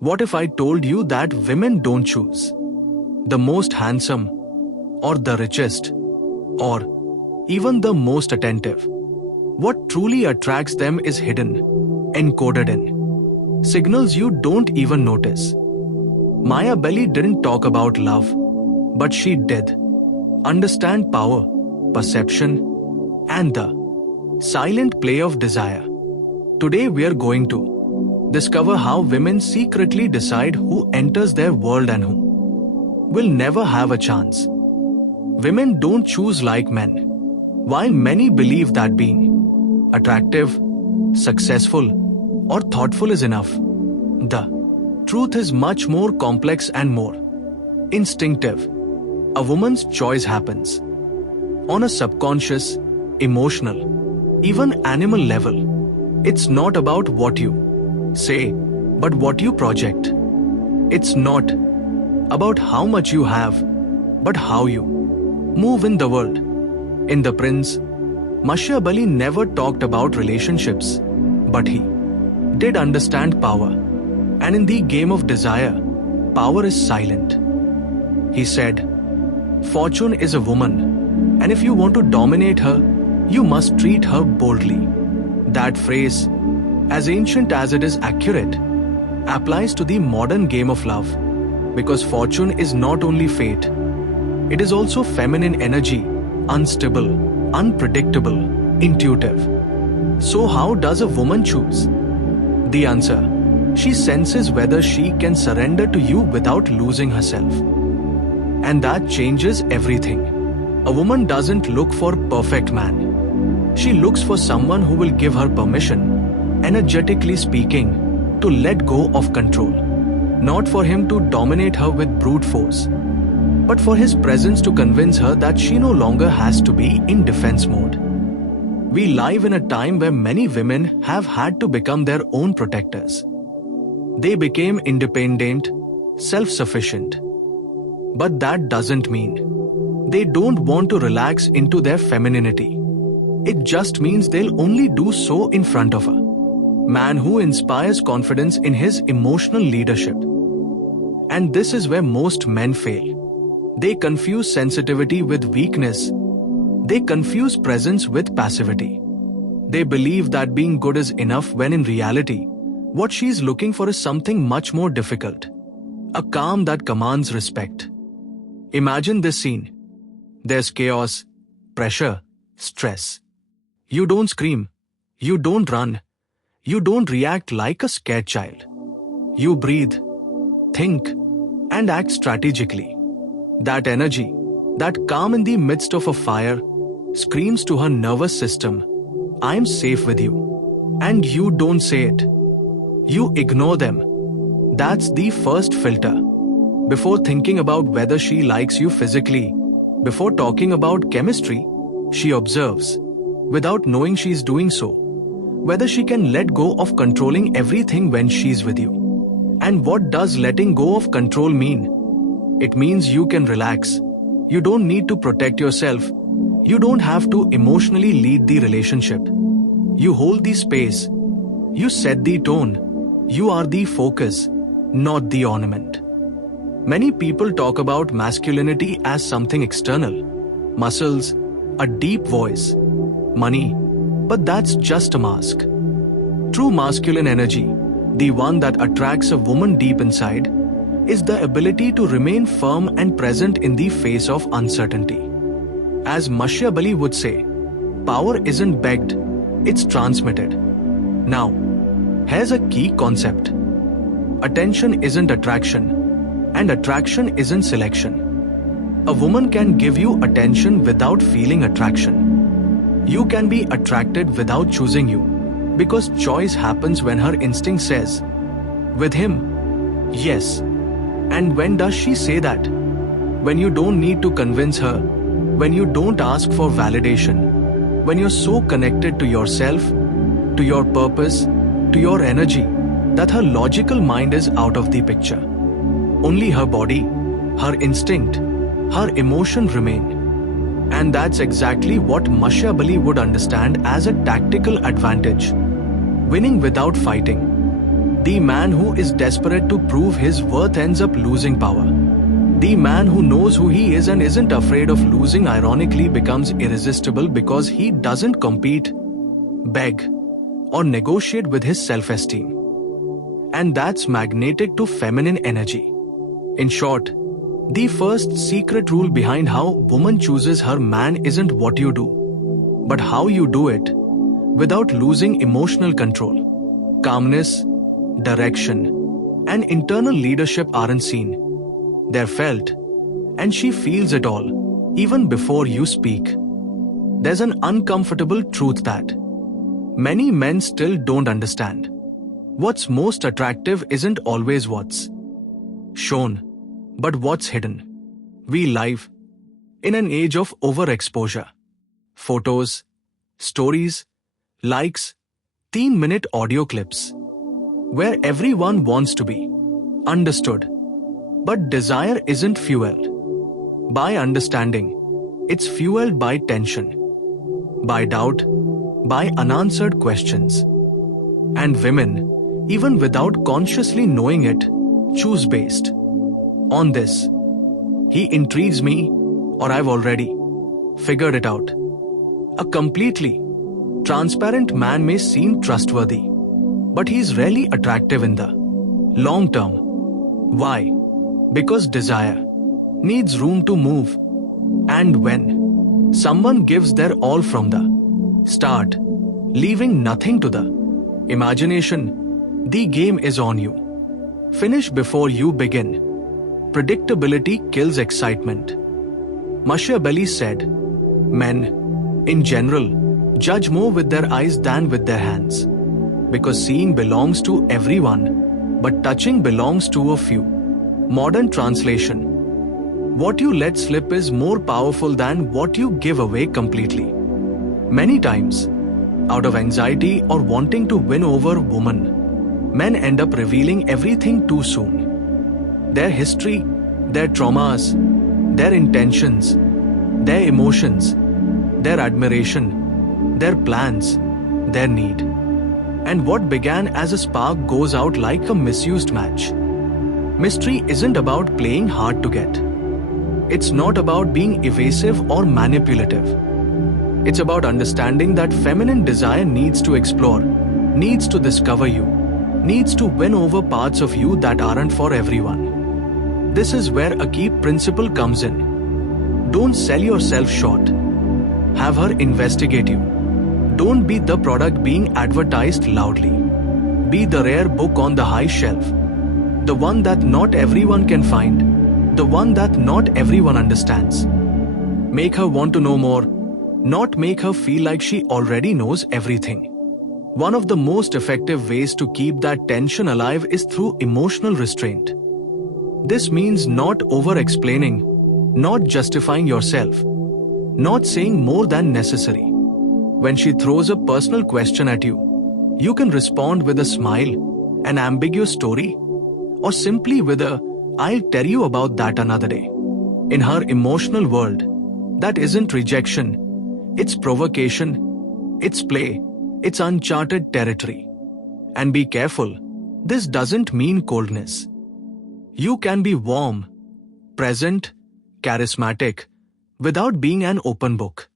What if I told you that women don't choose the most handsome, or the richest, or even the most attentive? What truly attracts them is hidden, encoded in signals you don't even notice. Machiavelli didn't talk about love, but she did understand power, perception, and the silent play of desire. Today we are going to discover how women secretly decide who enters their world and who will never have a chance. Women don't choose like men. While many believe that being attractive, successful, or thoughtful is enough, the truth is much more complex and more instinctive. A woman's choice happens on a subconscious, emotional, even animal level. It's not about what you say, but what you project. It's not about how much you have, but how you move in the world. In The Prince, Machiavelli never talked about relationships, but he did understand power. And in the game of desire, power is silent. He said, "Fortune is a woman, and if you want to dominate her, you must treat her boldly." That phrase, as ancient as it is accurate, applies to the modern game of love, because fortune is not only fate, it is also feminine energy, unstable, unpredictable, intuitive. So how does a woman choose? The answer: she senses whether she can surrender to you without losing herself. And that changes everything. A woman doesn't look for a perfect man. She looks for someone who will give her permission, energetically speaking, to let go of control. Not for him to dominate her with brute force, but for his presence to convince her that she no longer has to be in defense mode. We live in a time where many women have had to become their own protectors. They became independent, self-sufficient. But that doesn't mean they don't want to relax into their femininity. It just means they'll only do so in front of a man who inspires confidence in his emotional leadership. And this is where most men fail. They confuse sensitivity with weakness. They confuse presence with passivity. They believe that being good is enough when in reality, what she's looking for is something much more difficult. A calm that commands respect. Imagine this scene. There's chaos, pressure, stress. You don't scream. You don't run. You don't react like a scared child. You breathe, think, and act strategically. That energy, that calm in the midst of a fire, screams to her nervous system, "I'm safe with you." And you don't say it. You ignore them. That's the first filter. Before thinking about whether she likes you physically, before talking about chemistry, she observes, without knowing she's doing so, whether she can let go of controlling everything when she's with you. And what does letting go of control mean? It means you can relax. You don't need to protect yourself. You don't have to emotionally lead the relationship. You hold the space. You set the tone. You are the focus, not the ornament. Many people talk about masculinity as something external. Muscles, a deep voice, money, but that's just a mask. True masculine energy, the one that attracts a woman deep inside, is the ability to remain firm and present in the face of uncertainty. As Machiavelli would say, power isn't begged, it's transmitted. Now, here's a key concept. Attention isn't attraction, and attraction isn't selection. A woman can give you attention without feeling attraction. You can be attracted without choosing you, because choice happens when her instinct says, "With him, yes." And when does she say that? When you don't need to convince her, when you don't ask for validation, when you're so connected to yourself, to your purpose, to your energy, that her logical mind is out of the picture. Only her body, her instinct, her emotion remain. And that's exactly what Machiavelli would understand as a tactical advantage. Winning without fighting. The man who is desperate to prove his worth ends up losing power. The man who knows who he is and isn't afraid of losing ironically becomes irresistible because he doesn't compete, beg, or negotiate with his self-esteem. And that's magnetic to feminine energy. In short, the first secret rule behind how woman chooses her man isn't what you do, but how you do it without losing emotional control. Calmness, direction, and internal leadership aren't seen. They're felt, and she feels it all, even before you speak. There's an uncomfortable truth that many men still don't understand. What's most attractive isn't always what's shown, but what's hidden. We live in an age of overexposure. Photos, stories, likes, 10-minute audio clips, where everyone wants to be understood. But desire isn't fueled by understanding. It's fueled by tension, by doubt, by unanswered questions. And women, even without consciously knowing it, choose based on this. He intrigues me, or I've already figured it out. A completely transparent man may seem trustworthy, but he's rarely attractive in the long term. Why? Because desire needs room to move. And when someone gives their all from the start, leaving nothing to the imagination, the game is on you. Finish before you begin. Predictability kills excitement. Machiavelli said, men, in general, judge more with their eyes than with their hands. Because seeing belongs to everyone, but touching belongs to a few. Modern translation: what you let slip is more powerful than what you give away completely. Many times, out of anxiety or wanting to win over women, men end up revealing everything too soon. Their history, their traumas, their intentions, their emotions, their admiration, their plans, their need. And what began as a spark goes out like a misused match. Mystery isn't about playing hard to get. It's not about being evasive or manipulative. It's about understanding that feminine desire needs to explore, needs to discover you, needs to win over parts of you that aren't for everyone. This is where a key principle comes in. Don't sell yourself short. Have her investigate you. Don't be the product being advertised loudly. Be the rare book on the high shelf. The one that not everyone can find. The one that not everyone understands. Make her want to know more, not make her feel like she already knows everything. One of the most effective ways to keep that tension alive is through emotional restraint. This means not over-explaining, not justifying yourself, not saying more than necessary. When she throws a personal question at you, you can respond with a smile, an ambiguous story, or simply with a "I'll tell you about that another day." In her emotional world, that isn't rejection, it's provocation, it's play, it's uncharted territory. And be careful, this doesn't mean coldness. You can be warm, present, charismatic, without being an open book.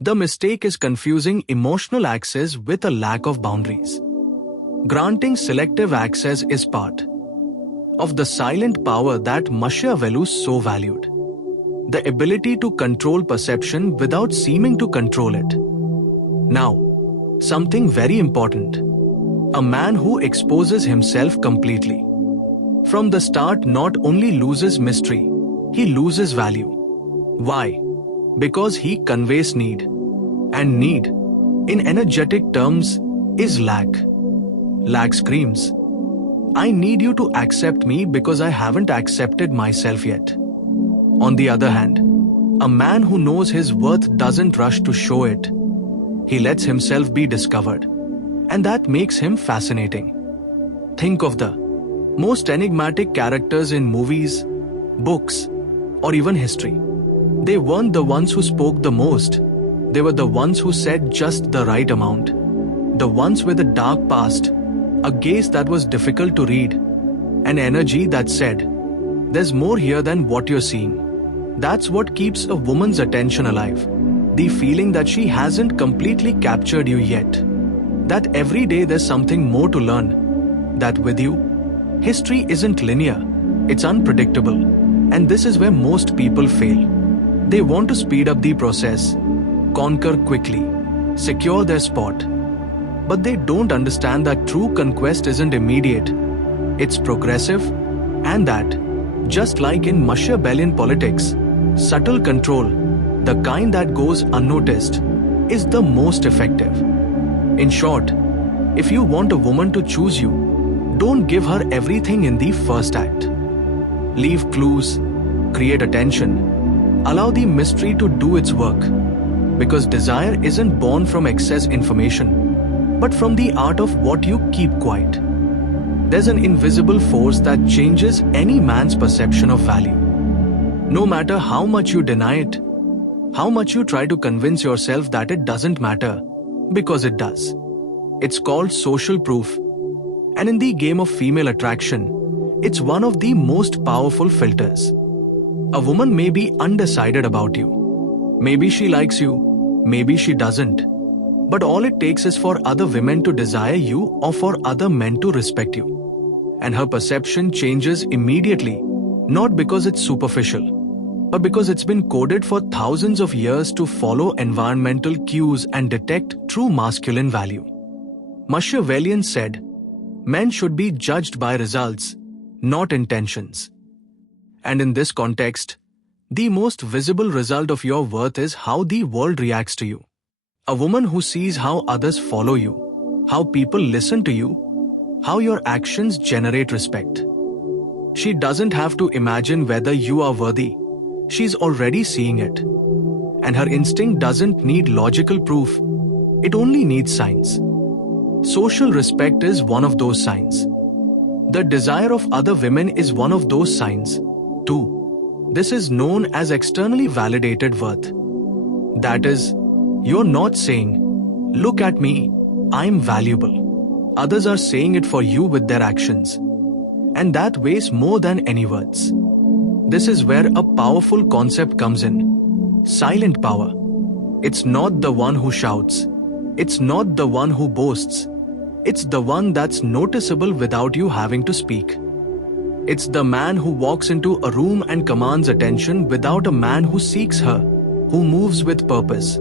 The mistake is confusing emotional access with a lack of boundaries. Granting selective access is part of the silent power that Machiavelli so valued. The ability to control perception without seeming to control it. Now, something very important. A man who exposes himself completely from the start not only loses mystery, he loses value. Why? Because he conveys need. And need, in energetic terms, is lack. Lack screams, I need you to accept me because I haven't accepted myself yet. On the other hand, a man who knows his worth doesn't rush to show it. He lets himself be discovered. And that makes him fascinating. Think of the most enigmatic characters in movies, books, or even history. They weren't the ones who spoke the most. They were the ones who said just the right amount. The ones with a dark past, a gaze that was difficult to read, an energy that said, "There's more here than what you're seeing." That's what keeps a woman's attention alive. The feeling that she hasn't completely captured you yet. That every day there's something more to learn. That with you, history isn't linear, it's unpredictable. And this is where most people fail. They want to speed up the process, conquer quickly, secure their spot. But they don't understand that true conquest isn't immediate. It's progressive, and that, just like in Machiavellian politics, subtle control, the kind that goes unnoticed, is the most effective. In short, if you want a woman to choose you, don't give her everything in the first act. Leave clues, create attention, allow the mystery to do its work. Because desire isn't born from excess information, but from the art of what you keep quiet. There's an invisible force that changes any man's perception of value. No matter how much you deny it, how much you try to convince yourself that it doesn't matter, because it does. It's called social proof. And in the game of female attraction, it's one of the most powerful filters. A woman may be undecided about you. Maybe she likes you, maybe she doesn't. But all it takes is for other women to desire you or for other men to respect you. And her perception changes immediately, not because it's superficial, but because it's been coded for thousands of years to follow environmental cues and detect true masculine value. Machiavellian said, "Men should be judged by results, not intentions." And in this context, the most visible result of your worth is how the world reacts to you. A woman who sees how others follow you, how people listen to you, how your actions generate respect. She doesn't have to imagine whether you are worthy. She's already seeing it. And her instinct doesn't need logical proof. It only needs signs. Social respect is one of those signs. The desire of other women is one of those signs, too. This is known as externally validated worth. That is, you're not saying, "Look at me, I'm valuable." Others are saying it for you with their actions. And that weighs more than any words. This is where a powerful concept comes in. Silent power. It's not the one who shouts. It's not the one who boasts. It's the one that's noticeable without you having to speak. It's the man who walks into a room and commands attention without a man who seeks her, who moves with purpose,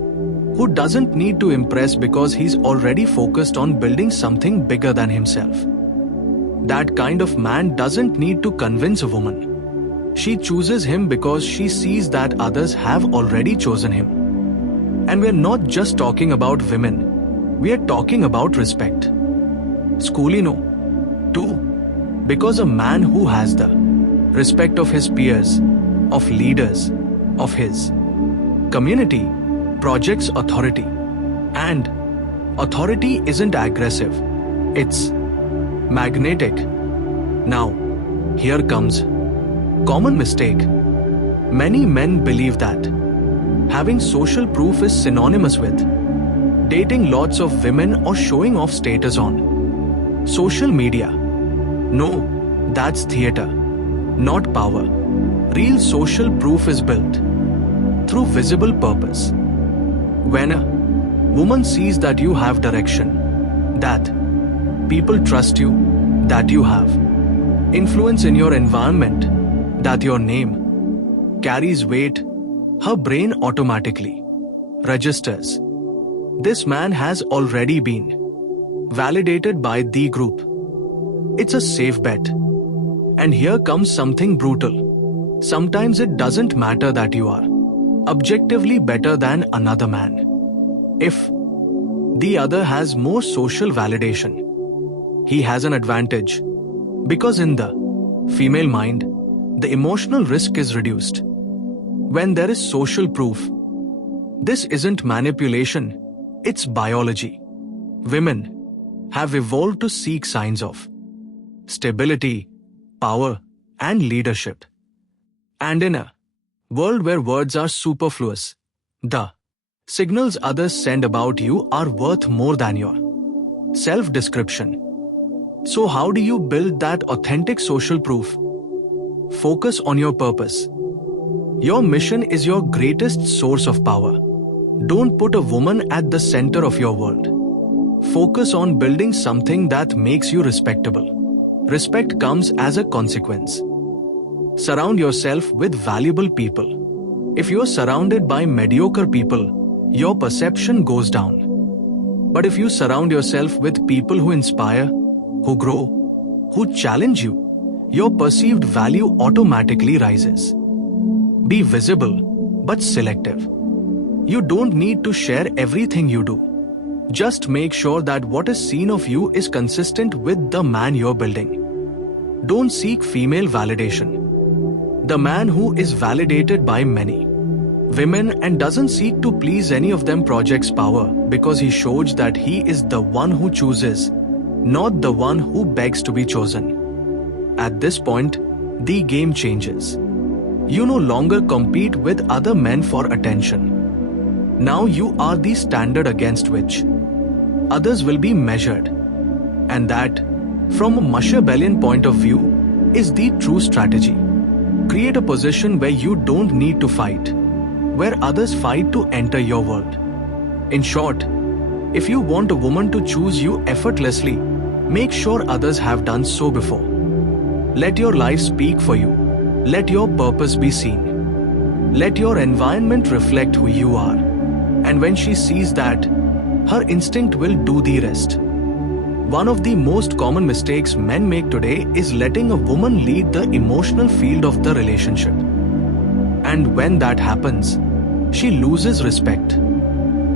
who doesn't need to impress because he's already focused on building something bigger than himself. That kind of man doesn't need to convince a woman. She chooses him because she sees that others have already chosen him. And we're not just talking about women, we are talking about respect. Sculino, too, because a man who has the respect of his peers, of leaders, of his community, projects authority. And authority isn't aggressive, it's magnetic. Now, here comes common mistake. Many men believe that having social proof is synonymous with dating lots of women or showing off status on social media. No, that's theater, not power. Real social proof is built through visible purpose. When a woman sees that you have direction, that people trust you, that you have influence in your environment, that your name carries weight, her brain automatically registers. This man has already been validated by the group. It's a safe bet. And here comes something brutal. Sometimes it doesn't matter that you are objectively better than another man. If the other has more social validation, he has an advantage. Because in the female mind, the emotional risk is reduced. When there is social proof, this isn't manipulation, it's biology. Women have evolved to seek signs of stability, power, and leadership. And in a world where words are superfluous, the signals others send about you are worth more than your self-description. So how do you build that authentic social proof? Focus on your purpose. Your mission is your greatest source of power. Don't put a woman at the center of your world. Focus on building something that makes you respectable. Respect comes as a consequence. Surround yourself with valuable people. If you're surrounded by mediocre people, your perception goes down. But if you surround yourself with people who inspire, who grow, who challenge you, your perceived value automatically rises. Be visible, but selective. You don't need to share everything you do. Just make sure that what is seen of you is consistent with the man you're building. Don't seek female validation. The man who is validated by many women and doesn't seek to please any of them projects power because he shows that he is the one who chooses, not the one who begs to be chosen. At this point, the game changes. You no longer compete with other men for attention. Now you are the standard against which others will be measured. And that, from a Machiavellian point of view, is the true strategy. Create a position where you don't need to fight, where others fight to enter your world. In short, if you want a woman to choose you effortlessly, make sure others have done so before. Let your life speak for you. Let your purpose be seen. Let your environment reflect who you are. And when she sees that, her instinct will do the rest. One of the most common mistakes men make today is letting a woman lead the emotional field of the relationship. And when that happens, she loses respect.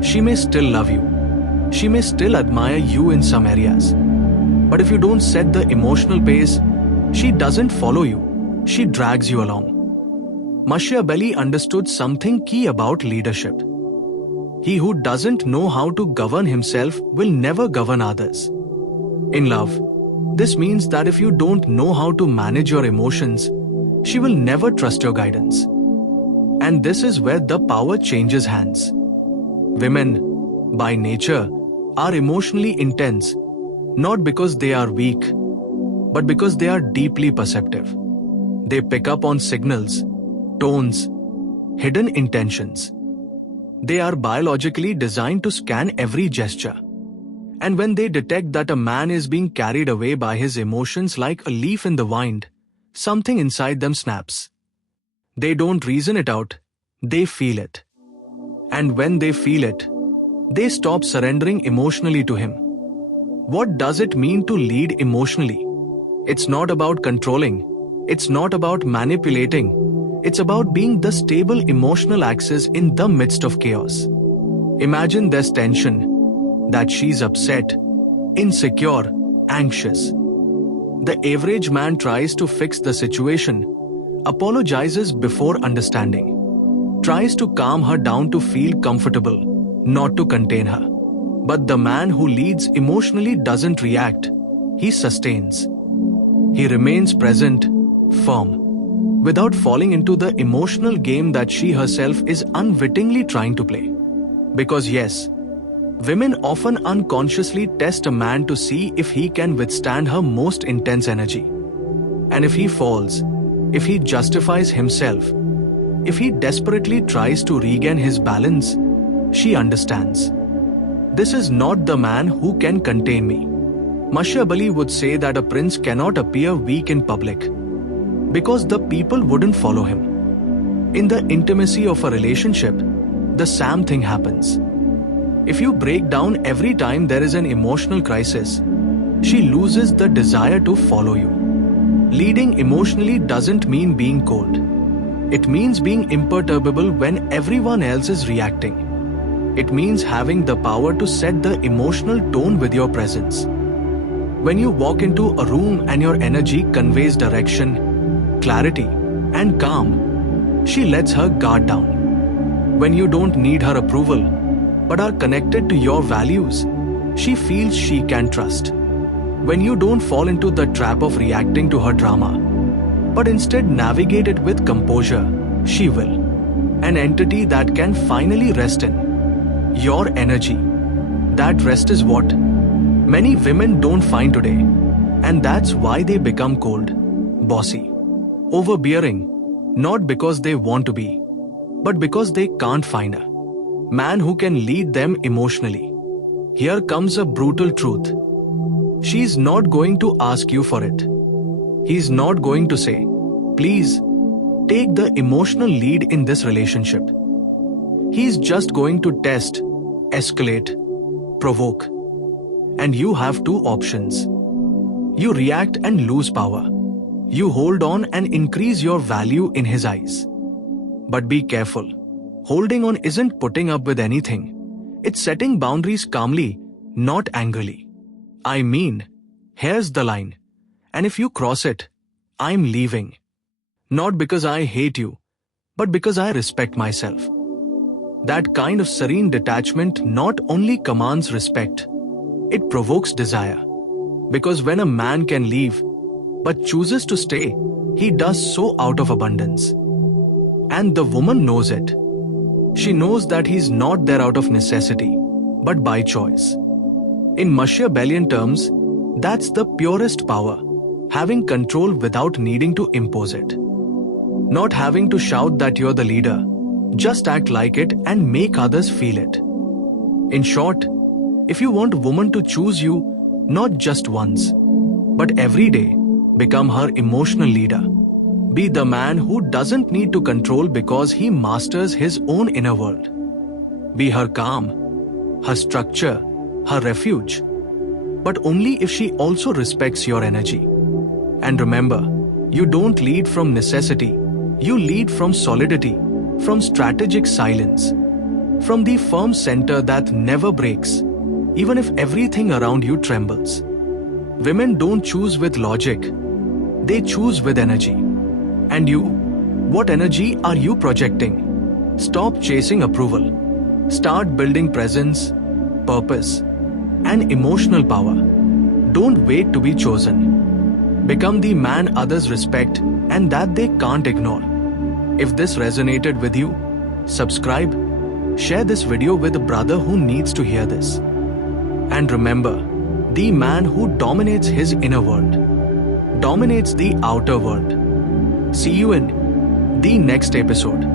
She may still love you. She may still admire you in some areas. But if you don't set the emotional pace, she doesn't follow you. She drags you along. Machiavelli understood something key about leadership. He who doesn't know how to govern himself will never govern others. In love, this means that if you don't know how to manage your emotions, she will never trust your guidance. And this is where the power changes hands. Women, by nature, are emotionally intense, not because they are weak, but because they are deeply perceptive. They pick up on signals, tones, hidden intentions. They are biologically designed to scan every gesture. And when they detect that a man is being carried away by his emotions like a leaf in the wind, something inside them snaps. They don't reason it out, they feel it. And when they feel it, they stop surrendering emotionally to him. What does it mean to lead emotionally? It's not about controlling. It's not about manipulating. It's about being the stable emotional axis in the midst of chaos. Imagine there's tension, that she's upset, insecure, anxious. The average man tries to fix the situation, apologizes before understanding, tries to calm her down to feel comfortable, not to contain her. But the man who leads emotionally doesn't react, he sustains. He remains present, firm, without falling into the emotional game that she herself is unwittingly trying to play. Because yes, women often unconsciously test a man to see if he can withstand her most intense energy. And if he falls, if he justifies himself, if he desperately tries to regain his balance, she understands. This is not the man who can contain me. Machiavelli would say that a prince cannot appear weak in public because the people wouldn't follow him. In the intimacy of a relationship, the same thing happens. If you break down every time there is an emotional crisis, she loses the desire to follow you. Leading emotionally doesn't mean being cold. It means being imperturbable when everyone else is reacting. It means having the power to set the emotional tone with your presence. When you walk into a room and your energy conveys direction, clarity, and calm, she lets her guard down. When you don't need her approval, but are connected to your values, she feels she can trust. When you don't fall into the trap of reacting to her drama, but instead navigate it with composure, she will. An entity that can finally rest in your energy. That rest is what many women don't find today. And that's why they become cold, bossy, overbearing, not because they want to be, but because they can't find a man who can lead them emotionally. Here comes a brutal truth. She's not going to ask you for it. He's not going to say, please, take the emotional lead in this relationship. He's just going to test, escalate, provoke. And you have two options. You react and lose power. You hold on and increase your value in his eyes. But be careful. Holding on isn't putting up with anything. It's setting boundaries calmly, not angrily. I mean, here's the line. And if you cross it, I'm leaving. Not because I hate you, but because I respect myself. That kind of serene detachment not only commands respect, it provokes desire. Because when a man can leave, but chooses to stay, he does so out of abundance. And the woman knows it. She knows that he's not there out of necessity, but by choice. In Machiavellian terms, that's the purest power, having control without needing to impose it. Not having to shout that you're the leader, just act like it and make others feel it. In short, if you want a woman to choose you, not just once, but every day, become her emotional leader. Be the man who doesn't need to control because he masters his own inner world. Be her calm, her structure, her refuge, but only if she also respects your energy. And remember, you don't lead from necessity, you lead from solidity, from strategic silence, from the firm center that never breaks, even if everything around you trembles. Women don't choose with logic, they choose with energy. And you, what energy are you projecting? Stop chasing approval. Start building presence, purpose, and emotional power. Don't wait to be chosen. Become the man others respect and that they can't ignore. If this resonated with you, subscribe, share this video with a brother who needs to hear this. And remember, the man who dominates his inner world, dominates the outer world. See you in the next episode.